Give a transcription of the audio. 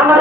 আমার